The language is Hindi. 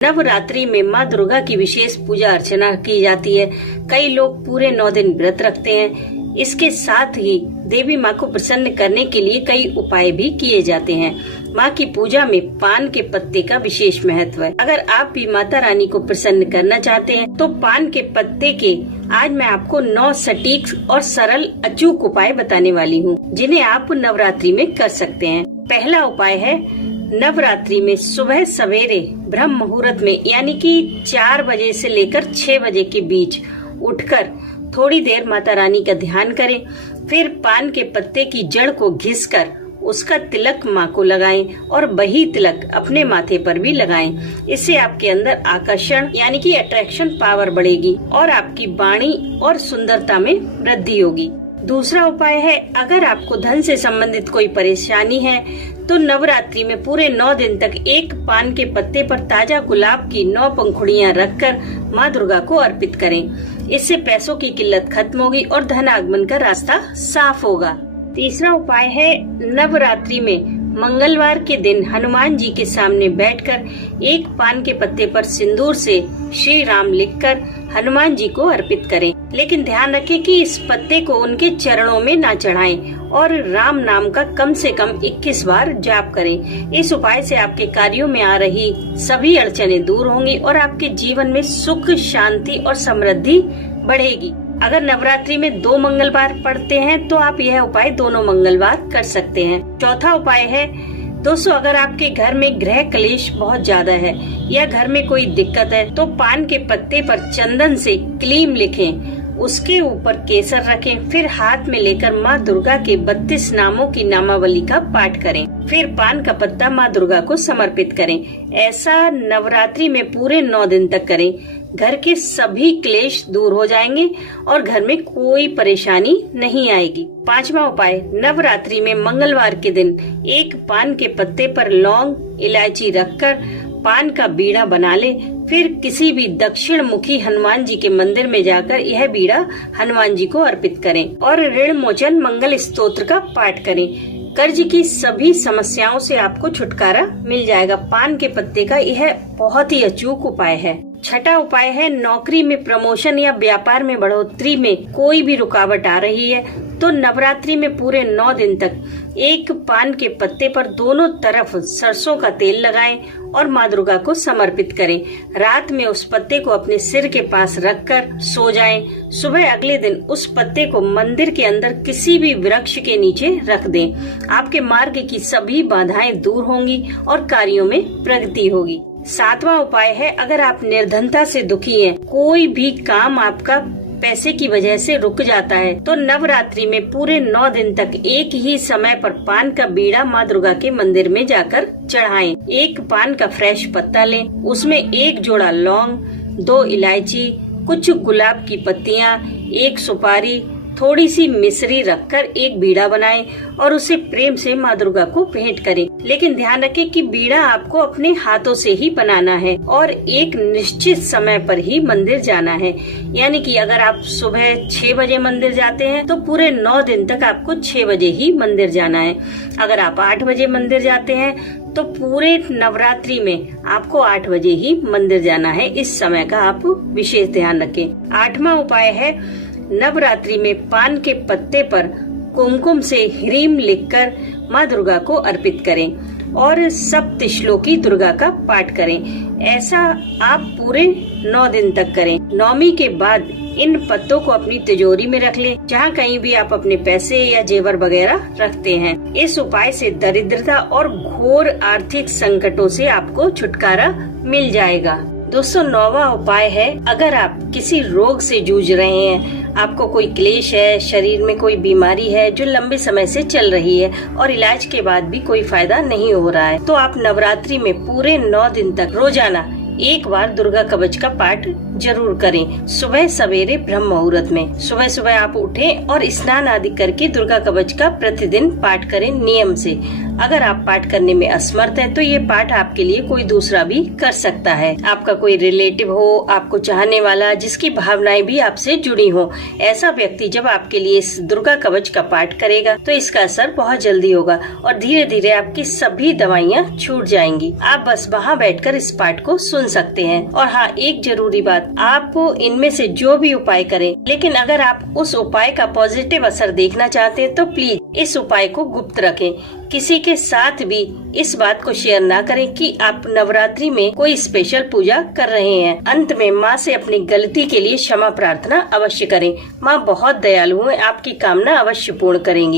नवरात्रि में माँ दुर्गा की विशेष पूजा अर्चना की जाती है। कई लोग पूरे 9 दिन व्रत रखते हैं। इसके साथ ही देवी माँ को प्रसन्न करने के लिए कई उपाय भी किए जाते हैं। माँ की पूजा में पान के पत्ते का विशेष महत्व है। अगर आप भी माता रानी को प्रसन्न करना चाहते हैं तो पान के पत्ते के आज मैं आपको 9 सटीक और सरल अचूक उपाय बताने वाली हूँ, जिन्हें आप नवरात्रि में कर सकते हैं। पहला उपाय है, नवरात्रि में सुबह सवेरे ब्रह्म मुहूर्त में यानी कि 4 बजे से लेकर 6 बजे के बीच उठकर थोड़ी देर माता रानी का ध्यान करें। फिर पान के पत्ते की जड़ को घिसकर उसका तिलक माँ को लगाएं और वही तिलक अपने माथे पर भी लगाएं। इससे आपके अंदर आकर्षण यानी कि अट्रैक्शन पावर बढ़ेगी और आपकी वाणी और सुंदरता में वृद्धि होगी। दूसरा उपाय है, अगर आपको धन से संबंधित कोई परेशानी है तो नवरात्रि में पूरे 9 दिन तक एक पान के पत्ते पर ताजा गुलाब की 9 पंखुड़ियां रखकर माँ दुर्गा को अर्पित करें। इससे पैसों की किल्लत खत्म होगी और धन आगमन का रास्ता साफ होगा। तीसरा उपाय है, नवरात्रि में मंगलवार के दिन हनुमान जी के सामने बैठकर एक पान के पत्ते पर सिंदूर से श्री राम लिखकर हनुमान जी को अर्पित करें। लेकिन ध्यान रखें कि इस पत्ते को उनके चरणों में ना चढ़ाएं और राम नाम का कम से कम 21 बार जाप करें। इस उपाय से आपके कार्यों में आ रही सभी अड़चनें दूर होंगी और आपके जीवन में सुख, शांति और समृद्धि बढ़ेगी। अगर नवरात्रि में 2 मंगलवार पड़ते हैं तो आप यह उपाय दोनों मंगलवार कर सकते हैं। चौथा उपाय है, दोस्तों, अगर आपके घर में गृह कलेश बहुत ज्यादा है या घर में कोई दिक्कत है तो पान के पत्ते पर चंदन से क्लीम लिखें, उसके ऊपर केसर रखें, फिर हाथ में लेकर माँ दुर्गा के 32 नामों की नामावली का पाठ करें। फिर पान का पत्ता माँ दुर्गा को समर्पित करें। ऐसा नवरात्रि में पूरे 9 दिन तक करें। घर के सभी क्लेश दूर हो जाएंगे और घर में कोई परेशानी नहीं आएगी। 5वां उपाय, नवरात्रि में मंगलवार के दिन एक पान के पत्ते पर लौंग, इलायची रखकर पान का बीड़ा बना ले। फिर किसी भी दक्षिण मुखी हनुमान जी के मंदिर में जाकर यह बीड़ा हनुमान जी को अर्पित करें और ऋण मोचन मंगल स्तोत्र का पाठ करें। कर्ज की सभी समस्याओं से आपको छुटकारा मिल जाएगा। पान के पत्ते का यह बहुत ही अचूक उपाय है। छठा उपाय है, नौकरी में प्रमोशन या व्यापार में बढ़ोतरी में कोई भी रुकावट आ रही है तो नवरात्रि में पूरे 9 दिन तक एक पान के पत्ते पर दोनों तरफ सरसों का तेल लगाएं और माँ दुर्गा को समर्पित करें। रात में उस पत्ते को अपने सिर के पास रखकर सो जाएं। सुबह अगले दिन उस पत्ते को मंदिर के अंदर किसी भी वृक्ष के नीचे रख दें। आपके मार्ग की सभी बाधाएं दूर होंगी और कार्यों में प्रगति होगी। 7वां उपाय है, अगर आप निर्धनता से दुखी हैं, कोई भी काम आपका पैसे की वजह से रुक जाता है तो नवरात्रि में पूरे 9 दिन तक एक ही समय पर पान का बीड़ा माँ दुर्गा के मंदिर में जाकर चढ़ाएं। एक पान का फ्रेश पत्ता लें, उसमें 1 जोड़ा लौंग, 2 इलायची, कुछ गुलाब की पत्तियां, 1 सुपारी, थोड़ी सी मिश्री रखकर एक बीड़ा बनाएं और उसे प्रेम से माँ दुर्गा को भेंट करें। लेकिन ध्यान रखें कि बीड़ा आपको अपने हाथों से ही बनाना है और एक निश्चित समय पर ही मंदिर जाना है। यानी कि अगर आप सुबह 6 बजे मंदिर जाते हैं तो पूरे 9 दिन तक आपको 6 बजे ही मंदिर जाना है। अगर आप 8 बजे मंदिर जाते हैं तो पूरे नवरात्रि में आपको 8 बजे ही मंदिर जाना है। इस समय का आप विशेष ध्यान रखें। 8वां उपाय है, नवरात्रि में पान के पत्ते पर कुमकुम से ह्रीम लिखकर माँ दुर्गा को अर्पित करें और सप्तश्लोकी दुर्गा का पाठ करें। ऐसा आप पूरे 9 दिन तक करें। 9वीं के बाद इन पत्तों को अपनी तिजोरी में रख लें, जहाँ कहीं भी आप अपने पैसे या जेवर वगैरह रखते हैं। इस उपाय से दरिद्रता और घोर आर्थिक संकटों से आपको छुटकारा मिल जाएगा। दोस्तों, 9वां उपाय है, अगर आप किसी रोग से जूझ रहे हैं, आपको कोई क्लेश है, शरीर में कोई बीमारी है जो लंबे समय से चल रही है और इलाज के बाद भी कोई फायदा नहीं हो रहा है, तो आप नवरात्रि में पूरे 9 दिन तक रोजाना 1 बार दुर्गा कवच का पाठ जरूर करें। सुबह सवेरे ब्रह्म मुहूर्त में सुबह सुबह आप उठें और स्नान आदि करके दुर्गा कवच का प्रतिदिन पाठ करें नियम से। अगर आप पाठ करने में असमर्थ हैं, तो ये पाठ आपके लिए कोई दूसरा भी कर सकता है। आपका कोई रिलेटिव हो, आपको चाहने वाला, जिसकी भावनाएं भी आपसे जुड़ी हो, ऐसा व्यक्ति जब आपके लिए इस दुर्गा कवच का पाठ करेगा तो इसका असर बहुत जल्दी होगा और धीरे धीरे आपकी सभी दवाइयाँ छूट जाएंगी। आप बस वहाँ बैठकर इस पाठ को सुन सकते हैं। और हाँ, एक जरूरी बात, आपको इनमें से जो भी उपाय करें, लेकिन अगर आप उस उपाय का पॉजिटिव असर देखना चाहते हैं तो प्लीज इस उपाय को गुप्त रखें। किसी के साथ भी इस बात को शेयर ना करें कि आप नवरात्रि में कोई स्पेशल पूजा कर रहे हैं। अंत में माँ से अपनी गलती के लिए क्षमा प्रार्थना अवश्य करें। माँ बहुत दयालु है, आपकी कामना अवश्य पूर्ण करेंगी।